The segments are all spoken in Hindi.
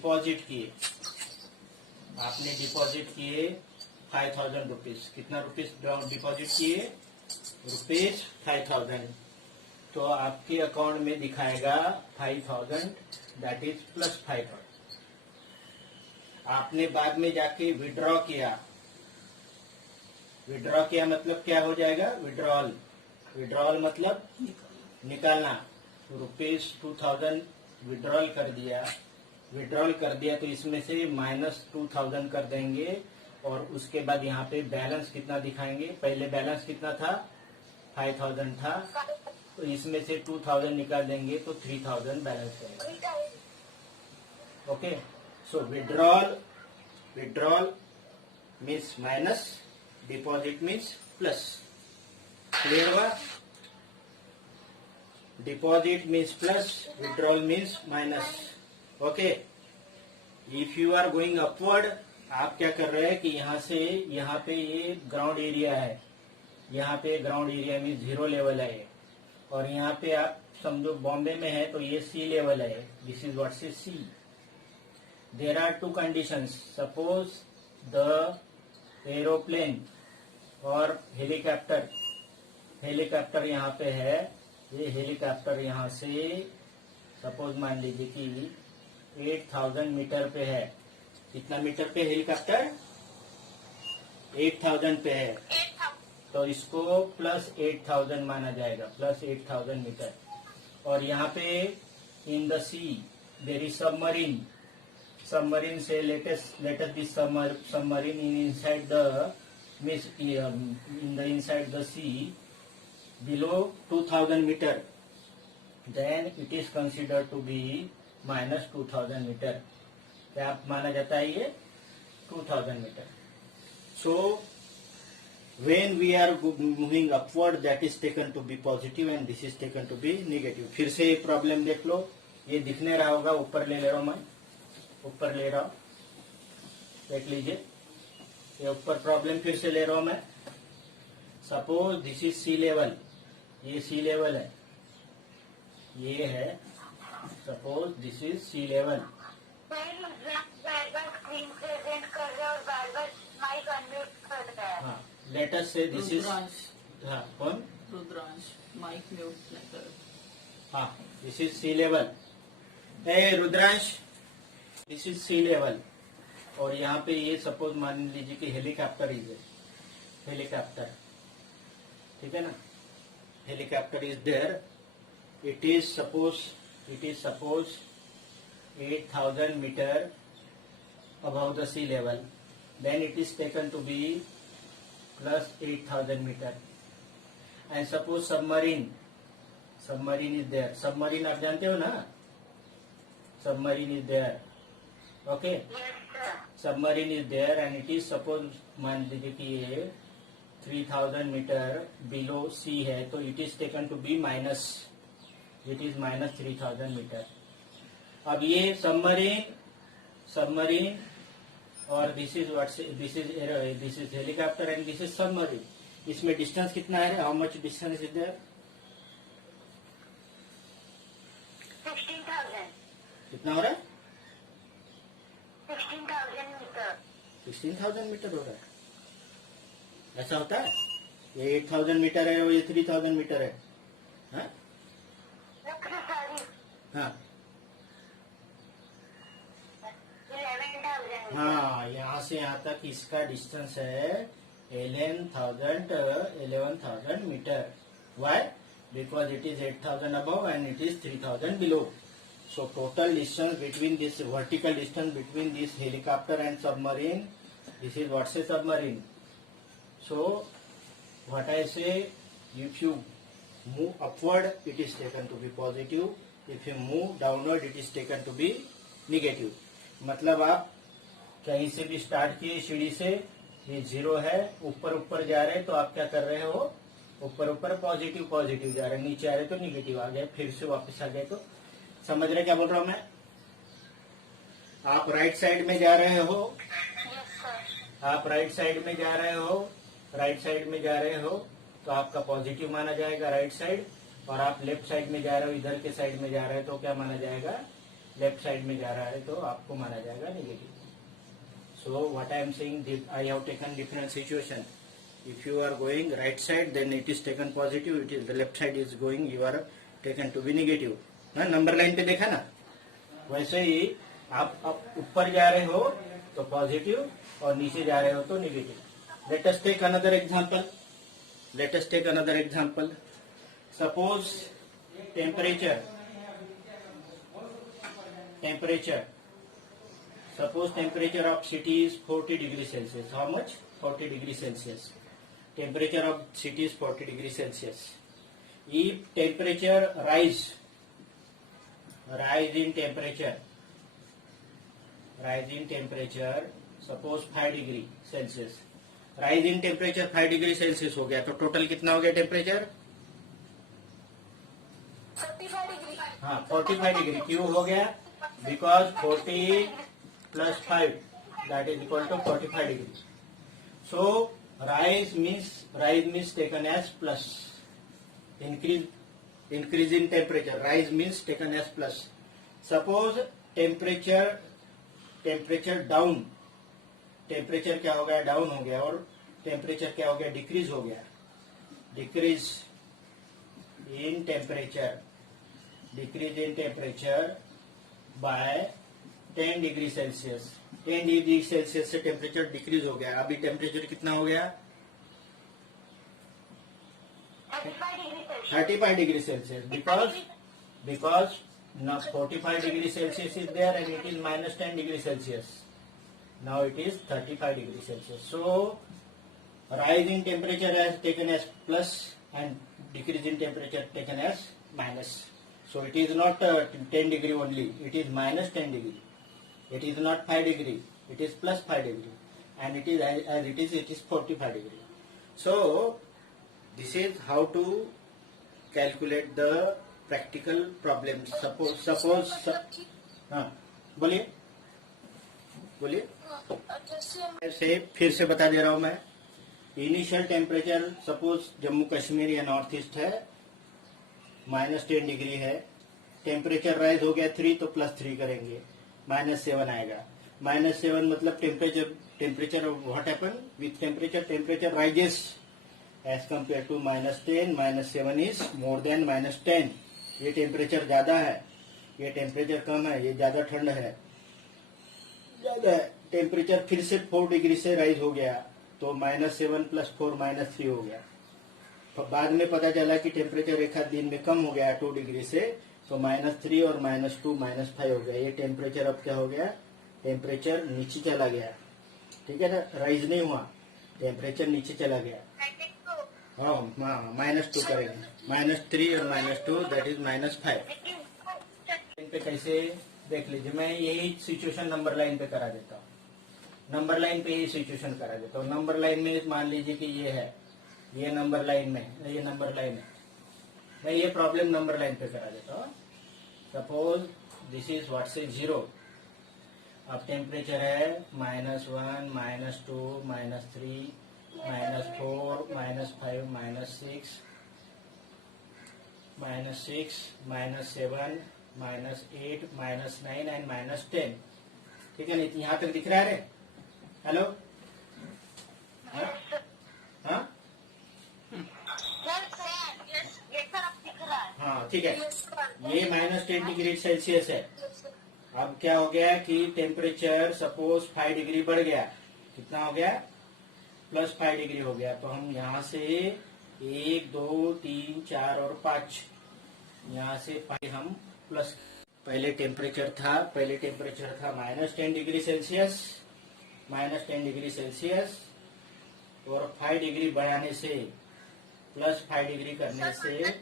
डिपॉजिट किए, आपने डिपॉजिट किए 5000 रुपीज। कितना रुपीज डिपॉजिट किए? रुपीज 5000। तो आपके अकाउंट में दिखाएगा 5000, दैट इज प्लस 5000। आपने बाद में जाके विड्रॉ किया, विड्रॉ किया मतलब क्या हो जाएगा? विड्रॉल। विड्रॉल मतलब निकालना। रुपीज 2000 विड्रॉल कर दिया, विड्रॉल कर दिया तो इसमें से माइनस 2000 कर देंगे और उसके बाद यहाँ पे बैलेंस कितना दिखाएंगे? पहले बैलेंस कितना था? 5000 था, तो इसमें से 2000 निकाल देंगे तो 3000 बैलेंस रहेगा। Okay, so withdrawal, withdrawal means minus, deposit means plus. Clear हुआ? Deposit means plus, withdrawal means minus. Okay, if you are going upward, आप क्या कर रहे हैं कि यहाँ से यहाँ पे ये ग्राउंड एरिया है, यहाँ पे ग्राउंड एरिया में 0 लेवल है, और यहाँ पे आप समझो बॉम्बे में है तो ये सी लेवल है। This is what is sea. There are 2 conditions. Suppose the aeroplane और हेलीकॉप्टर, हेलीकॉप्टर यहाँ पे है, ये हेलीकॉप्टर यहाँ से सपोज मान लीजिए कि 8000 मीटर पे है। कितना मीटर पे हेलीकॉप्टर? 8000 पे है, तो इसको प्लस 8000 माना जाएगा, प्लस 8000 मीटर। और यहाँ पे in the sea there is submarine, submarine से latest this submarine in inside the means in the inside the sea below 2000 metre, then it is considered to be minus 2000 metre. क्या माना जाता है? ये 2000 metre. So when we are moving upward, that is taken to be positive and this is taken to be negative। फिर से एक प्रॉब्लम देख लो, ये दिखने रहा होगा, ऊपर ले रहा हूं मैं, ऊपर ले रहा हूं, देख लीजिए, ये ऊपर प्रॉब्लम फिर से ले रहा हूं मैं। Suppose this is sea level, ये सी लेवल है, ये है, suppose this is sea level. हाँ, let us say this is, हाँ कौन? रुद्रांश, माइक म्यूट नहीं कर। हाँ, दिस इज सी लेवल। ए Rudransh, this is sea level. और यहाँ पे ये सपोज मान लीजिए कि हेलीकॉप्टर इज, हेलीकॉप्टर, ठीक है ना, helicopter is there. It is suppose 8000 meter above the sea level, then it is taken to be plus 8000 meter। And suppose submarine is there, submarine आप जानते हो ना, submarine is there, okay, submarine is there and it is suppose मान लीजिए कि ये 3000 मीटर बिलो सी है, तो it is taken to be minus, it is minus 3000 metre. अब ये सबमरीन और this is helicopter and this is submarine, इसमें डिस्टेंस कितना है? How much distance is there? 16,000। कितना हो रहा है? 16,000 मीटर। 16,000 मीटर हो रहा है, ऐसा होता है? ये 8000 मीटर है और ये 3000 मीटर है। हाँ हाँ 11,000। हाँ, यहाँ से यहाँ तक इसका डिस्टेंस है 11,000 metre. Why? Because it is 8000 above and it is 3000 below। So total distance between this, vertical distance between this helicopter and submarine, this is what's a submarine। So what I say, if you move upward, it is taken to be positive। If you move downward, it is taken to be negative। मतलब आप कहीं से भी स्टार्ट किए सीढ़ी से, ये 0 है, ऊपर ऊपर जा रहे तो आप क्या कर रहे हो? ऊपर ऊपर पॉजिटिव पॉजिटिव जा रहे, नीचे आ रहे तो निगेटिव आ गए, फिर से वापस आ गए। तो समझ रहे क्या बोल रहा हूँ मैं? आप राइट साइड में जा रहे हो, आप राइट साइड में जा रहे हो, राइट साइड में जा रहे हो तो आपका पॉजिटिव माना जाएगा राइट साइड, और आप लेफ्ट साइड में जा रहे हो, इधर के साइड में जा रहे हो तो क्या माना जाएगा? लेफ्ट साइड में जा रहा है तो आपको माना जाएगा negative. So what I am saying, I have taken different situation. If you are going right side, then it is taken positive. It is the left side is going, you are taken to be negative. ना नंबर लाइन पे देखा ना, वैसे ही आप ऊपर जा रहे हो तो पॉजिटिव और नीचे जा रहे हो तो negative. Let us take another example. Let us take another example. Suppose temperature. Suppose temperature of city is 40 degrees Celsius. How much? 40 degrees Celsius. Temperature of city is 40 degrees Celsius. If temperature rise in temperature, suppose 5 degree Celsius. Rise in temperature 5 degree Celsius हो गया तो टोटल कितना हो गया टेम्परेचर? 45 डिग्री. हाँ 45 डिग्री. क्यों हो गया? Because 40 plus 5 that is equal to 45 degree. So rise means taken as plus. Increase in temperature. Rise means taken as plus. Suppose temperature down. Temperature क्या हो गया? डाउन हो गया. और टेम्परेचर क्या हो गया? डिक्रीज हो गया. Decrease in temperature by 10 degree Celsius. 10 degree Celsius से टेम्परेचर डिक्रीज हो गया. अभी टेम्परेचर कितना हो गया? 35 degree Celsius. Because 45 degree Celsius is there and it is minus 10 degree Celsius. Now it is 35 degrees Celsius. So rise in temperature as taken as plus and decrease in temperature taken as minus. So it is not 10 degree only. It is minus 10 degree. It is not 5 degree. It is plus 5 degree. And it is as it is 45 degree. So this is how to calculate the practical problems. Suppose हाँ बोलिए ऐसे फिर से बता दे रहा हूं मैं. Initial temperature suppose Jammu Kashmir या नॉर्थ ईस्ट है, -10 डिग्री है. टेम्परेचर राइज हो गया 3 तो +3 करेंगे, -7 आएगा. -7 मतलब temperature what happen with temperature rises as compare to -10. -7 is more than -10. ये टेम्परेचर ज्यादा है, ये टेम्परेचर कम है, ये ज्यादा ठंड है. टेम्परेचर फिर से 4 डिग्री से राइज हो गया तो -7 + 4 -3 हो गया. तो बाद में पता चला कि टेम्परेचर एक आध दिन में कम हो गया 2 डिग्री से, तो -3 और -2 -5 हो गया. ये टेम्परेचर अब क्या हो गया? टेम्परेचर नीचे चला गया. ठीक है ना, राइज नहीं हुआ, टेम्परेचर नीचे चला गया. हाँ -2 करेंगे. -3 और -2 दैट इज -5. इन पे कैसे देख लीजिए. मैं यही सिचुएशन नंबर लाइन पे करा देता हूँ. नंबर लाइन पे यही सिचुएशन करा देता हूँ. नंबर लाइन में मान लीजिए कि ये है, ये नंबर लाइन में है, ये नंबर लाइन है. मैं ये प्रॉब्लम नंबर लाइन पे करा देता हूँ. सपोज दिस इज व्हाट से 0. अब टेम्परेचर है -1 -2 -3 -4 -5 -6 -7 -8 -9 एंड -10. ठीक है ना, यहाँ तक दिख रहा है. हेलो हाँ हाँ ठीक है. ये -10 डिग्री सेल्सियस है. अब क्या हो गया कि टेम्परेचर सपोज 5 डिग्री बढ़ गया. कितना हो गया? +5 डिग्री हो गया. तो हम यहाँ से 1 2 3 4 और 5 यहाँ से हम प्लस. पहले टेम्परेचर था -10 डिग्री सेल्सियस. -10 डिग्री सेल्सियस और 5 डिग्री बढ़ाने से +5 डिग्री करने से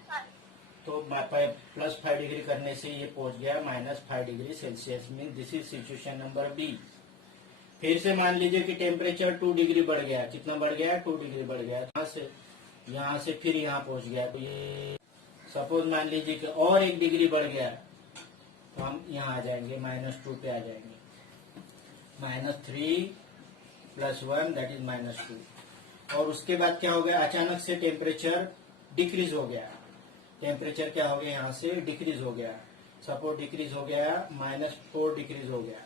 तो +5 डिग्री करने से ये पहुंच गया -5 degree Celsius. Mean this is situation number B. फिर से मान लीजिए कि टेम्परेचर 2 डिग्री बढ़ गया. कितना बढ़ गया? 2 डिग्री बढ़ गया. यहाँ से फिर यहाँ पहुंच गया. तो ये सपोज मान लीजिए कि और 1 डिग्री बढ़ गया तो हम यहाँ आ जाएंगे, -2 पे आ जाएंगे. -3 + 1 दैट इज -2. और उसके बाद क्या हो गया? अचानक से टेम्परेचर डिक्रीज हो गया. टेम्परेचर क्या हो गया? यहाँ से डिक्रीज हो गया. सपोज डिक्रीज हो गया, -4 डिक्रीज हो गया।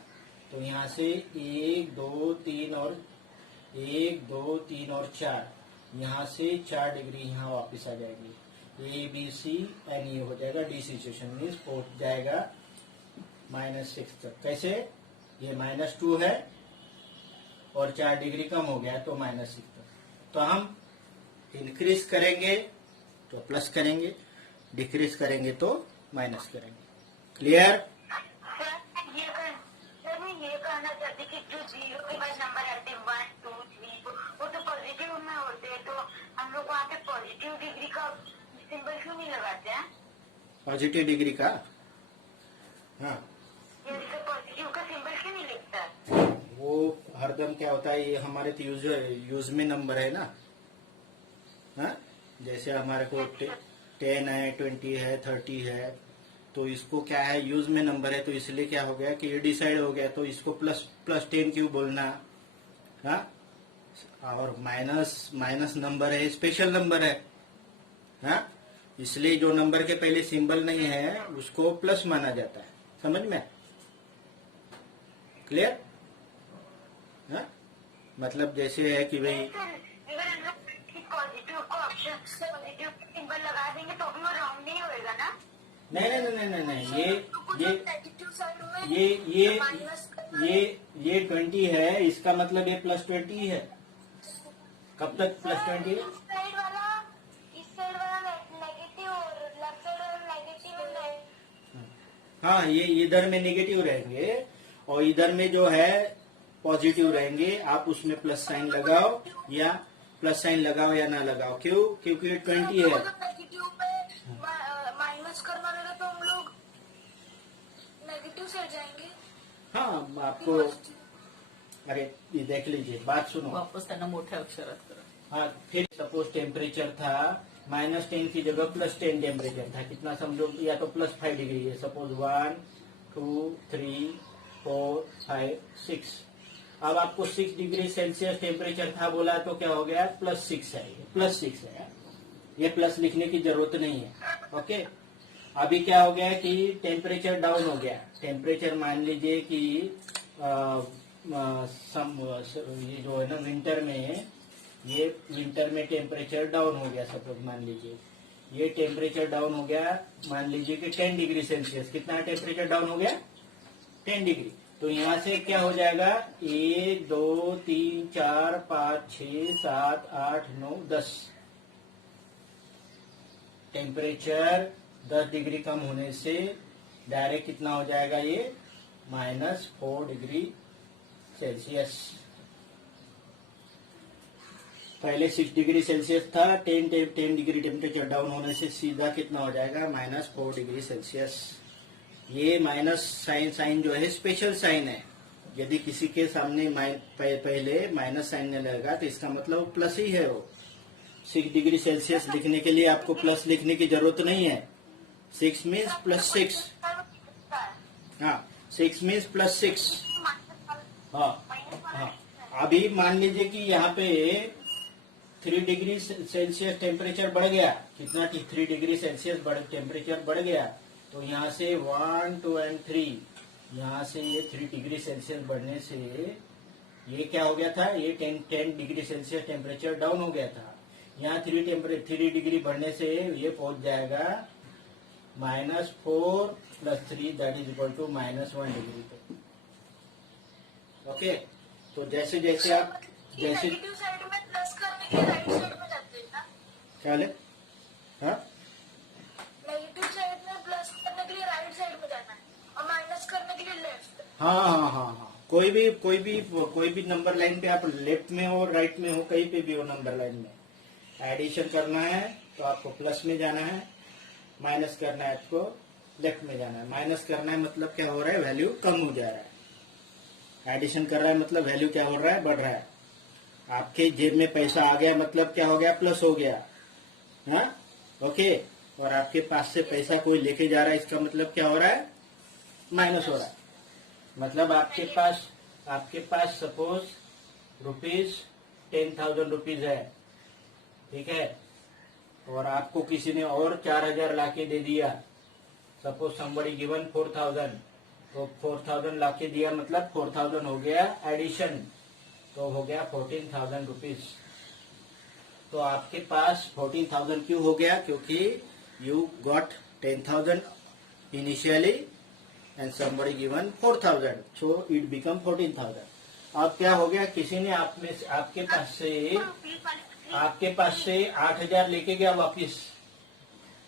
तो यहाँ से 1 2 3 और 1 2 3 और 4, यहाँ से 4 डिग्री यहाँ वापस आ जाएगी। ए बी सी एन ये हो जाएगा डी सिचुएशन, मीन्स पहुंच जाएगा -6 तक। कैसे? ये -2 है और 4 डिग्री कम हो गया तो -6 तक। तो हम इंक्रीज करेंगे तो प्लस करेंगे, डिक्रीज करेंगे तो माइनस करेंगे। क्लियर? सर मैं ये कहना चाहती कि जो 0 के बाद नंबर आते हैं 1 2 3 वो तो पॉजिटिव में होते हैं, तो हम लोग वहाँ पे पॉजिटिव डिग्री का सिंबल क्यों नहीं लगाते हैं? पॉजिटिव डिग्री का, हाँ, ये पॉजिटिव का सिंबल क्यों नहीं लिखता? वो हरदम क्या होता है, ये हमारे तो यूज में नंबर है ना। हाँ, जैसे हमारे को 10 है, 20 है, 30 है, तो इसको क्या है, यूज में नंबर है, तो इसलिए क्या हो गया कि ये डिसाइड हो गया, तो इसको +10 क्यों बोलना। हाँ, और माइनस नंबर है, स्पेशल नंबर है। हाँ, इसलिए जो नंबर के पहले सिंबल नहीं है उसको प्लस माना जाता है। समझ में? क्लियर? हाँ, मतलब जैसे है कि भाई अगर हम लोग पॉजिटिव को ऑप्शन पॉजिटिव सिंबल लगा देंगे तो भी वो रॉन्ग नहीं होएगा ना? नहीं, ये 20 है, इसका मतलब ये +20 है। कब तक +20 है? इस साइड वाला नेगेटिव और लेफ्ट साइड वाला नेगेटिव। हाँ, ये इधर में नेगेटिव रहेंगे और इधर में जो है पॉजिटिव रहेंगे। आप उसमें प्लस साइन लगाओ या ना लगाओ। क्यों? क्योंकि ये 20 है। नेगेटिव में माइनस करना रहेगा तो हम लोग नेगेटिव साइड जाएंगे। हाँ, आपको अरे ये देख लीजिए, बात सुनो। वापस त्यांना मोठ्या अक्षरात करा। हाँ, फिर सपोज टेम्परेचर था -10 की जगह +10 टेम्परेचर था। कितना समझो, या तो +5 डिग्री है। सपोज 1 2 3 4 5 6। अब आपको 6 डिग्री सेल्सियस टेम्परेचर था बोला, तो क्या हो गया, +6 है। +6 है, ये प्लस लिखने की जरूरत नहीं है। ओके, अभी क्या हो गया कि टेम्परेचर डाउन हो गया। टेम्परेचर मान लीजिए कि ये जो है ना विंटर में टेम्परेचर डाउन हो गया। सपोज मान लीजिए ये टेम्परेचर डाउन हो गया, मान लीजिए कि 10 डिग्री सेल्सियस। कितना टेम्परेचर डाउन हो गया? 10 डिग्री। तो यहाँ से क्या हो जाएगा, 1 2 3 4 5 6 7 8 9 10। टेम्परेचर 10 डिग्री कम होने से डायरेक्ट कितना हो जाएगा, ये -4 डिग्री सेल्सियस। पहले 6 डिग्री सेल्सियस था, 10 डिग्री टेम्परेचर डाउन होने से सीधा कितना हो जाएगा, -4 डिग्री सेल्सियस। ये माइनस साइन जो है स्पेशल साइन है। यदि किसी के सामने पहले माइनस साइन नहीं लगेगा तो इसका मतलब प्लस ही है। वो 6 डिग्री सेल्सियस लिखने के लिए आपको प्लस लिखने की जरूरत नहीं है। 6 मीन्स +6। हाँ, 6 मीन्स +6। हाँ, अभी मान लीजिए कि यहाँ पे 3 डिग्री सेल्सियस टेम्परेचर बढ़ गया। कितना? 3 डिग्री सेल्सियस टेम्परेचर बढ़ गया। तो यहाँ से 1 2 और 3, यहाँ से ये 3 डिग्री सेल्सियस बढ़ने से ये क्या हो गया था, ये 10 डिग्री सेल्सियस टेम्परेचर डाउन हो गया था। यहाँ 3 डिग्री बढ़ने से ये पहुंच जाएगा -4 + 3 that is equal to -1 degree तक। ओके, तो जैसे जैसे आप नेगेटिव साइड में प्लस करने के राइट साइड में जाते हैं ना? क्या ले? हाँ, नेगेटिव साइड में प्लस करने के लिए राइट साइड में जाना है और माइनस करने के लिए लेफ्ट। हाँ। कोई भी नंबर लाइन पे आप लेफ्ट में हो, राइट में हो, कहीं पे भी हो नंबर लाइन में, एडिशन करना है तो आपको प्लस में जाना है, माइनस करना है आपको लेफ्ट में जाना है। माइनस करना है मतलब क्या हो रहा है, वैल्यू कम हो जा रहा है। एडिशन कर रहा है मतलब वैल्यू क्या हो रहा है, बढ़ रहा है। आपके जेब में पैसा आ गया मतलब क्या हो गया, प्लस हो गया। हाँ, ओके। और आपके पास से पैसा कोई लेके जा रहा है, इसका मतलब क्या हो रहा है, माइनस हो रहा है। मतलब आपके पास सपोज ₹10,000 है, ठीक है, और आपको किसी ने और 4,000 लाके दे दिया। सपोज somebody given 4000, तो 4000 लाके दिया मतलब 4000 हो गया एडिशन, तो हो गया 14,000 रुपीज। तो आपके पास 14,000 क्यों हो गया? क्योंकि you got 10,000 initially and somebody given 4,000, so it become 14,000। अब क्या हो गया, किसी ने आपके पास से 8,000 लेके गया वापिस,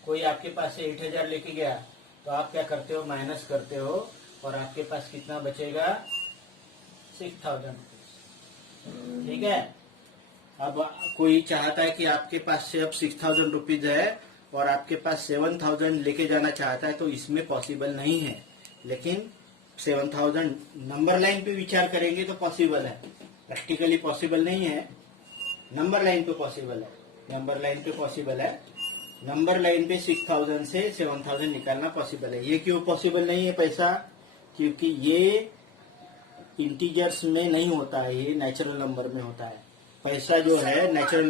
कोई आपके पास से 8,000 लेके गया, तो आप क्या करते हो, माइनस करते हो और आपके पास कितना बचेगा, 6,000 रुपीज। ठीक है। अब कोई चाहता है कि आपके पास से अब 6,000 रुपीज है और आपके पास 7,000 लेके जाना चाहता है, तो इसमें पॉसिबल नहीं है। लेकिन 7,000 नंबर लाइन पे विचार करेंगे तो पॉसिबल है, प्रैक्टिकली पॉसिबल नहीं है, नंबर लाइन पे पॉसिबल है। नंबर लाइन पे पॉसिबल है, नंबर लाइन पे 6,000 से 7,000 निकालना पॉसिबल है। ये क्यों पॉसिबल नहीं है पैसा? क्योंकि ये इंटीजर्स में नहीं होता है, ये नेचुरल नंबर में होता है। पैसा जो है नेचुरल